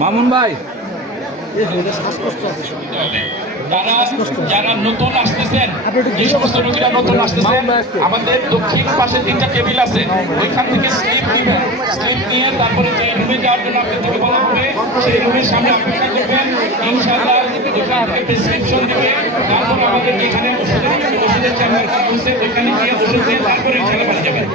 মামুন ভাই, যারা নতুন আসতেছেন, যে সমস্ত রোগীরা নতুন আসতেছেন, আমাদের দক্ষিণ পাশে 3টা টেবিল আছে, ওইখান থেকে স্লিপ নেবেন। স্লিপ নিয়ে তারপরে যে রুমে যাওয়ার জন্য আপনাদেরকে বলা হবে, সেই রুমের সামনে অপেক্ষা করবেন। ইনশাআল্লাহ ওইখান থেকে প্রেসক্রিপশন দেবে, তারপর আমাদের যেখানে ওষুধের চেম্বার আছে ওইখানে গিয়ে ওষুধ দিয়ে তারপরে ইনশাআল্লাহ বাড়ি যাবেন।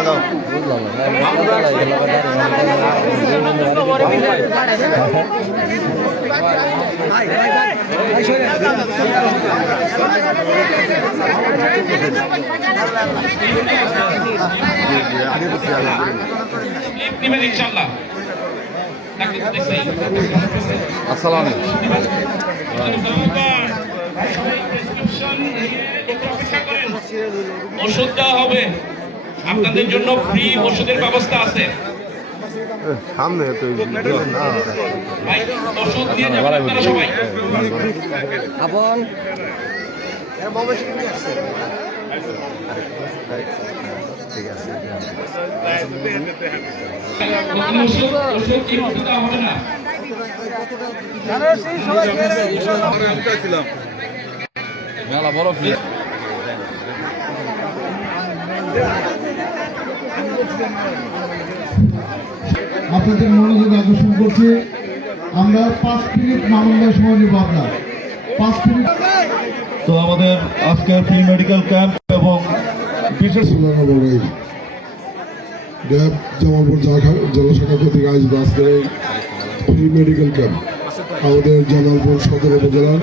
আগাও ইনশাআল্লাহ। আসসালামু আলাইকুম। ওষুধ দেওয়া হবে, আপনাদের জন্য ফ্রি ওষুধের ব্যবস্থা আছে। সামনে তো ভাই, ওষুধ নিয়ে যাবেন আপনারা সবাই। আপন ঠিক আছে। ওষুধ কি দেওয়া হবে না? মেলা বড় ফ্রি। আপনাদের মনোযোগ আকর্ষণ করছি, আমরা 5 মিনিট মামলার সময় নিব আপনার 5 মিনিট। তো আমাদের আজকের ফ্রি মেডিকেল ক্যাম্প এবং বিশেষ ড্যাব জামালপুর জেলা শাখা কর্তৃক আয়োজিত আজকের এই ফ্রি মেডিকেল ক্যাম্প আমাদের জামালপুর সদর উপজেলার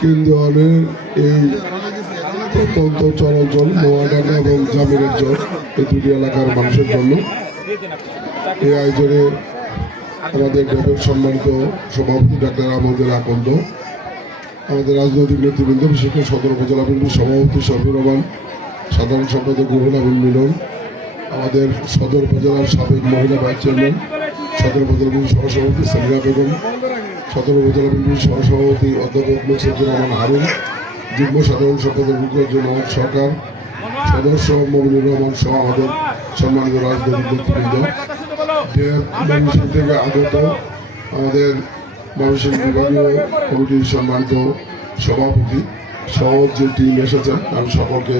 কেন্দ্রীয় এই প্রত্যন্ত চরাঞ্চল নোয়াডাঙ্গা এবং জামিনের চর এই দুটি এলাকার মানুষের জন্য। এই আয়োজনে আমাদের ড্যাবের সম্মানিত সভাপতি ডাক্তার আমাদের আকন্দ, আমাদের রাজনৈতিক নেতৃবৃন্দ, বিশেষ করে সদর উপজেলা বিএনপির সভাপতি শফিউর রহমান, সাধারণ সম্পাদক রুহুল আমিন মিলন, আমাদের সদর উপজেলার সাবেক মহিলা ভাইস চেয়ারম্যান, সদর উপজেলা বিএনপির সহসভাপতি সেলিনা বেগম, সদর উপজেলা বিএনপির সহসভাপতি অধ্যাপক মুকসুদুর রহমান হারুন, যুগ্ম সাধারণ সম্পাদক রুকনুজ্জামান সরকার, সদস্য মমিনুর রহমান সহ আমাদের সম্মানিত রাজনৈতিক নেতৃবৃন্দ, ময়মনসিংহ থেকে আগত আমাদের ময়মনসিংহ বিভাগীয় কমিটির সম্মানিত সভাপতি সহ যে টিম এসেছেন, আমি সকলকে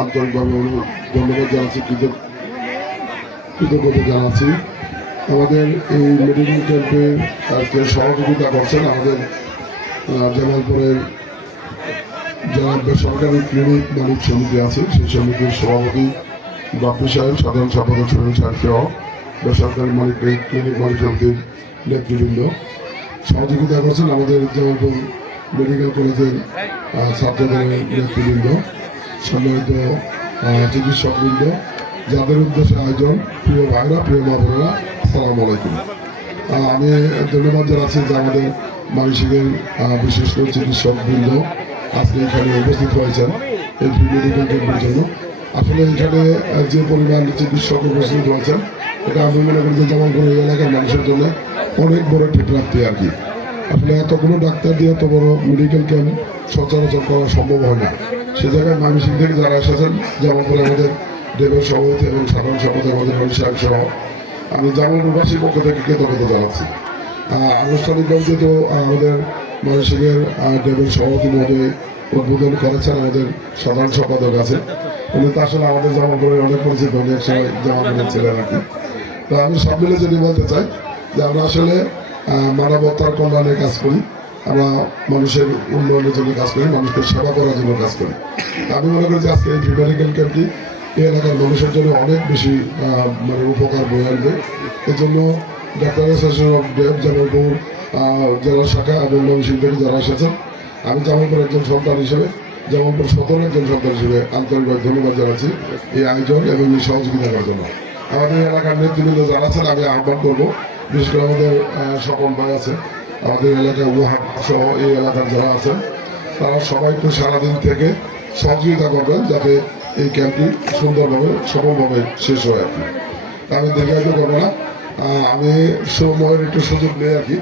আন্তরিকভাবে ধন্যবাদ জানাচ্ছি, কৃতজ্ঞতা জানাচ্ছি। আমাদের এই মেডিকেল ক্যাম্পে আজকে সহযোগিতা করছেন আমাদের জামালপুরের যারা বেসরকারি ক্লিনিক মালিক সমিতি আছে, সেই সমিতির সভাপতি বাপ্পি সাহেব, সাধারণ সম্পাদক সুনীল সাহেব সহ বেসরকারি ক্লিনিক মালিক সমিতির নেতৃবৃন্দ। সহযোগিতা করছেন আমাদের জামালপুর মেডিকেল কলেজের ছাত্রদের নেতৃবৃন্দ, সম্মানিত চিকিৎসকবৃন্দ, যাদের উদ্দেশ্যে আয়োজন, প্রিয় ভাইরা, প্রিয় মা বোনেরা, আসসালামু আলাইকুম। আমি ধন্যবাদ জানাচ্ছি যে আমাদের মানসিকের বিশেষ করে চিকিৎসকবৃন্দ আজকে এখানে উপস্থিত হয়েছেন এই মেডিকেল ক্যাম্পের জন্য। আসলে এখানে যে পরিমাণ চিকিৎসক উপস্থিত হয়েছেন, এটা আমি মনে করি যে জামালপুর এই এলাকার মানুষের জন্য অনেক বড় প্রাপ্তি আর কি। আসলে এতগুলো ডাক্তার দিয়ে এত বড় মেডিকেল ক্যাম্প সচরাচর করা সম্ভব হয় না। সে জায়গায় মানসিক থেকে যারা এসেছেন, জামালপুরে আমাদের দেবের সভাপতি এবং সাধারণ সম্পাদক আমাদের রবি সাহেব সহ আমি জামালপুরবাসীর পক্ষ থেকে কৃতজ্ঞতা জানাচ্ছি। আনুষ্ঠানিকভাবে তো আমাদের মানসিকের দেবের সভাপতি মহোদয় উদ্বোধন করেছেন আমাদের সাধারণ সম্পাদক আছে, উনি তো আসলে আমাদের জামালপুরে অনেক পরিচিত, অনেক সময় জামালপুরের ছিলেন আর কি। তো আমি সব মিলে যদি বলতে চাই যে আমরা আসলে মানবতার কল্যাণের কাজ করি, আমরা মানুষের উন্নয়নের জন্য কাজ করি, মানুষকে সেবা করার জন্য কাজ করি। আমি মনে করি যে আজকে এই মেডিকেল ক্যাম্পটি এই এলাকার মানুষের জন্য অনেক বেশি উপকার বয়ে আনবে। এই জন্য ডাক্তার অ্যাসোসিয়েশন অফ জামালপুর জেলা শাখা এবং ময়মনসিংহ থেকে যারা এসেছেন, আমি জামালপুর একজন সন্তান হিসেবে, জামালপুর সদর একজন সন্তান হিসেবে আন্তরিকভাবে ধন্যবাদ জানাচ্ছি এই আয়োজন এবং এই সহযোগিতা করার জন্য। আমাদের এলাকার নেতৃবৃন্দ যারা আছেন আমি আহ্বান করবো, বিশেষ করে আমাদের সকল ভাই আছে, আমাদের এলাকায় ওয়াহাব সহ এই এলাকার যারা আছেন, তারা সবাই একটু সারাদিন থেকে সহযোগিতা করবেন যাতে এই ক্যাম্পটি সুন্দরভাবে সফলভাবে শেষ হয় আর কি। আমি দীর্ঘায়িত করবো না, আমি সময়ের একটু সুযোগ নেই আর কি।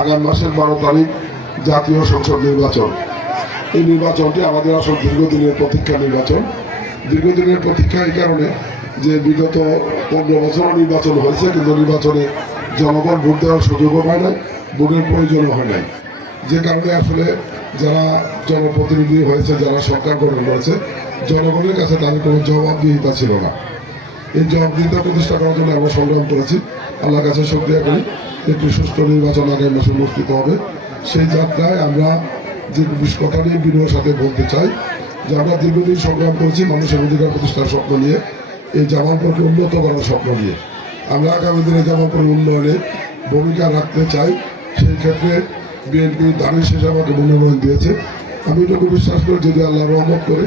আগামী মাসের 12 তারিখ জাতীয় সংসদ নির্বাচন, এই নির্বাচনটি আমাদের আসল দীর্ঘদিনের প্রতীক্ষা নির্বাচন। দীর্ঘদিনের প্রতীক্ষা এই কারণে যে বিগত 15 বছরও নির্বাচন হয়েছে, কিন্তু নির্বাচনে জনগণ ভোট দেওয়ার সুযোগও হয় নাই, ভোটের প্রয়োজনও হয় নাই, যে কারণে আসলে যারা জনপ্রতিনিধি হয়েছে, যারা সরকার গঠন করেছে, জনগণের কাছে তাদের কোনো জবাবদিহিতা ছিল না। এই জবাবদিহিতা প্রতিষ্ঠা করার জন্য আমরা সংগ্রাম করেছি। আল্লাহর কাছে শুকরিয়া করি একটি সুষ্ঠু নির্বাচন আগামী মাসে অনুষ্ঠিত হবে। সেই যাত্রায় আমরা যে কথা নিয়ে বিনয়ের সাথে বলতে চাই যে আমরা দীর্ঘদিন সংগ্রাম করেছি মানুষের অধিকার প্রতিষ্ঠার স্বপ্ন নিয়ে, এই জামালপুরকে উন্নত করার স্বপ্ন নিয়ে। আমরা আগামী দিনে জামালপুর উন্নয়নে ভূমিকা রাখতে চাই। সেই ক্ষেত্রে বিএনপি দানের শেষে আমাকে মনোনয়ন দিয়েছে। আমি এটুকু বিশ্বাস করি যদি আল্লাহ রহমত করে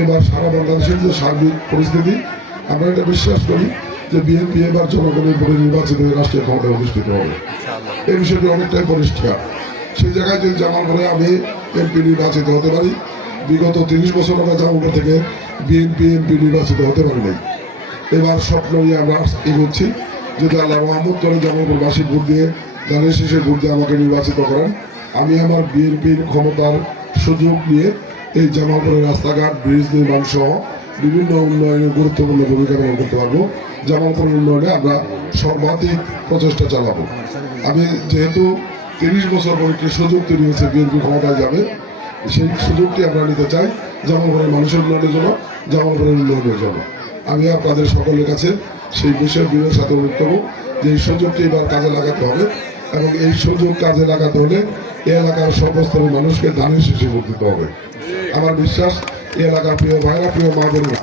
এবার সারা বাংলাদেশের যে সার্বিক পরিস্থিতি, আমরা এটা বিশ্বাস করি যে বিএনপি এবার জনগণের ভোটে নির্বাচিত হয়ে রাষ্ট্রীয় ক্ষমতায় অধিষ্ঠিত হবে। এই বিষয়টি অনেকটাই পরিষ্কার। সেই জায়গায় যদি জামালপুরে আমি এমপি নির্বাচিত হতে পারি, বিগত 30 বছর আমরা জামালপুর থেকে বিএনপি এমপি নির্বাচিত হতে পারি নাই। এবার স্বপ্ন নিয়ে আমরা এগোচ্ছি, যদি আল্লাহ রহমত করে জামালপুরবাসী ভোট দিয়ে দানের শেষে ভোট দিয়ে আমাকে নির্বাচিত করেন, আমি আমার বিএনপির ক্ষমতার সুযোগ নিয়ে এই জামালপুরের রাস্তাঘাট, ব্রিজ নির্মাণ সহ বিভিন্ন উন্নয়নের গুরুত্বপূর্ণ ভূমিকা পালন করতে পারবো। জামালপুরের উন্নয়নে আমরা সর্বাধিক প্রচেষ্টা চালাবো। আমি যেহেতু 30 বছর পরে একটি সুযোগ তৈরি হয়েছে বিএনপি ক্ষমতায় যাবে, সেই সুযোগটি আমরা নিতে চাই জামালপুরের মানুষের উন্নয়নের জন্য, জামালপুরের উন্নয়নের জন্য। আমি আপনাদের সকলের কাছে সেই বিষয়ে বিনয়ের সাথে অনুরোধ করবো যে এই সুযোগটি এবার কাজে লাগাতে হবে, এবং এই সুযোগ কাজে লাগাতে হলে এই এলাকার সর্বস্তরের মানুষকে দানের শেষে ভোট দিতে হবে। আমার বিশ্বাস এই এলাকার প্রিয় ভাইরা, প্রিয় মা বোনেরা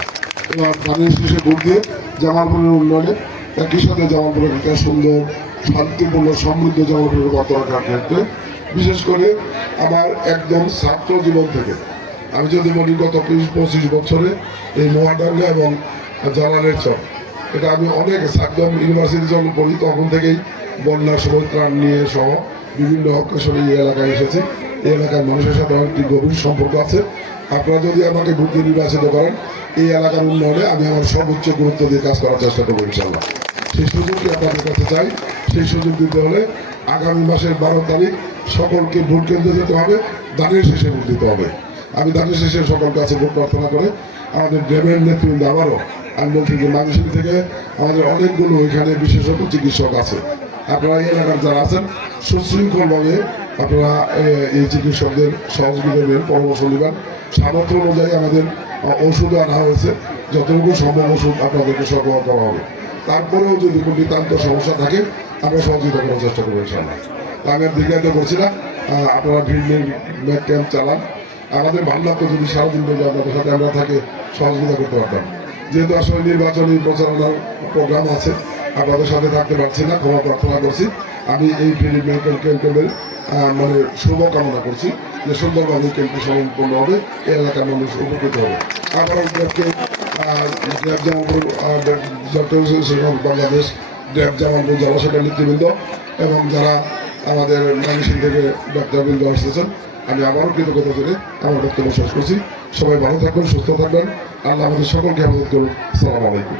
এবার দানের শেষে ভোট দিয়ে জামালপুরের উন্নয়নে একই সাথে জামালপুরের একটা সুন্দর, শান্তিপূর্ণ, সমৃদ্ধ জামালপুরের গড় রাখার ক্ষেত্রে, বিশেষ করে আমার একদম ছাত্র জীবন থেকে আমি যদি বলি গত 20-25 বছরে এই মহাডাঙ্গা এবং জালালের চর, এটা আমি অনেক একদম ইউনিভার্সিটি যখন পড়ি তখন থেকেই বন্যার সময় ত্রাণ নিয়ে সহ বিভিন্ন অকেশনে এই এলাকায় এসেছি। এই এলাকার মানুষের সাথে আমার একটি গভীর সম্পর্ক আছে। আপনারা যদি আমাকে ভোট দিয়ে নির্বাচিত করেন, এই এলাকার উন্নয়নে আমি আমার সর্বোচ্চ গুরুত্ব দিয়ে কাজ করার চেষ্টা করবো ইনশাল্লাহ। সেই সুযোগটি আপনাদের কাছে চাই। সেই সুযোগ দিতে হলে আগামী মাসের 12 তারিখ সকলকে ভোট কেন্দ্রে যেতে হবে, দানের শেষে ভোট দিতে হবে। আমি দানের শেষে সকল কাছে ভোট প্রার্থনা করে আমাদের ড্রেমের নেতৃবৃন্দ, আবারও আন্দোলন থেকে ময়মনসিংহ থেকে আমাদের অনেকগুলো এখানে বিশেষজ্ঞ চিকিৎসক আছে। আপনারা এই এলাকার যারা আছেন সুশৃঙ্খলভাবে আপনারা এই চিকিৎসকদের সহযোগিতা নেবেন, পরামর্শ নেবেন। সামর্থ্য অনুযায়ী আমাদের ওষুধ আনা হয়েছে, যতটুকু সম্ভব ওষুধ আপনাদেরকে সরবরাহ করা হবে। তারপরেও যদি কোনো নিতান্ত সমস্যা থাকে আমরা সহযোগিতা করার চেষ্টা করবো ইনশাআল্লাহ। আমি আর দীর্ঘায়িত করছি না, আপনারা ভিড় ব্যাক ক্যাম্প চালান। আমাদের ভালো লাগতো যদি সারাদিন ধরে আপনাদের সাথে আমরা থাকে সহযোগিতা করতে পারতাম। যেহেতু আসলে নির্বাচনী প্রচারণার প্রোগ্রাম আছে, আপনাদের সাথে থাকতে পারছি না, ক্ষমা প্রার্থনা করছি। আমি এই ফ্রি মেডিকেল ক্যাম্পের মানে শুভকামনা করছি যে সুন্দরভাবে ক্যাম্পটি সম্পন্ন হবে, এই এলাকার মানুষ উপকৃত হবে। আপনারা জামালপুর বাংলাদেশ জামালপুর জেলা শাখার নেতৃবৃন্দ এবং যারা আমাদের ময়মনসিংহ থেকে ডাক্তারবৃন্দ আসতেছেন, আমি আবারও কৃতজ্ঞতা করে আমার বক্তব্য শেষ করছি। সবাই ভালো থাকবেন, সুস্থ থাকবেন। আল্লাহ আমাদের সকলকে হেফাজত করুন। আসসালামু আলাইকুম।